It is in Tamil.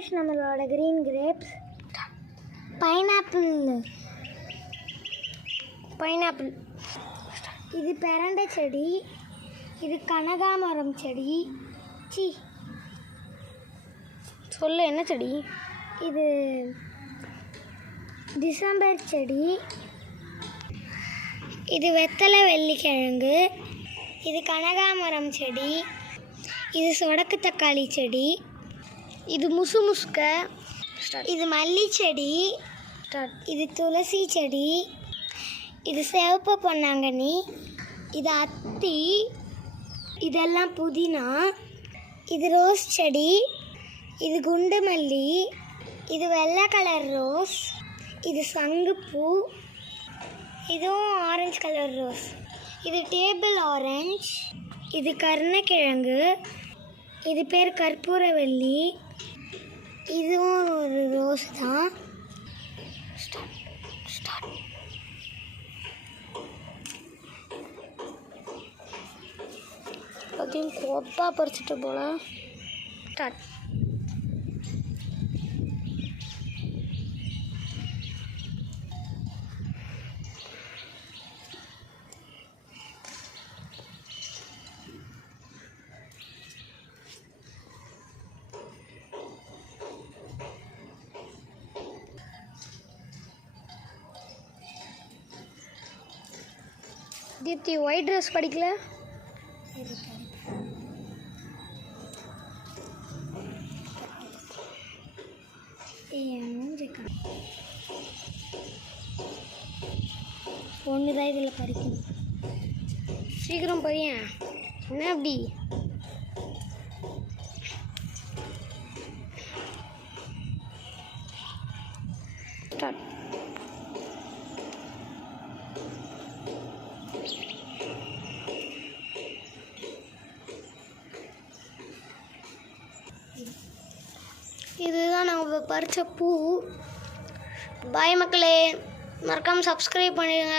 guys, நம்மளோட green grapes, pineapple. இது பெரண்டை செடி, இது கனகாமரம் செடி. சொல்லு என்ன செடி? இது டிசம்பர் செடி. இது வெத்தலை வெள்ளிக்கிழங்கு. இது கனகாமரம் செடி. இது சொடக்கு தக்காளி செடி. இது முசுமுஸ்க. இது மல்லி செடி. இது துளசி செடி. இது சிவப்பு பொன்னாங்கண்ணி. இது அத்தி. இதெல்லாம் புதினா. இது ரோஸ் செடி. இது குண்டு மல்லி. இது வெள்ளை கலர் ரோஸ். இது சங்குப்பூ. இதுவும் ஆரஞ்சு கலர் ரோஸ். இது டேபிள் ஆரஞ்சு. இது கருணக்கிழங்கு. இது பேர் கற்பூரவல்லி. இதுவும் ஒரு ரோஸ் தான். அதையும் கொப்பா பறிச்சுட்டு போல. ஸ்டார்ட். தீப்தி ஒயிட் ட்ரெஸ் படிக்கல? ஒன்று தான் இதில் பறிக்கணும். சீக்கிரம் பறியேன். என்ன அப்படி? ஸ்டார்ட். இதுதான் நம்ம பறித்த பூ. பாய் மக்களே, மறக்காமல் சப்ஸ்கிரைப் பண்ணிடுங்க.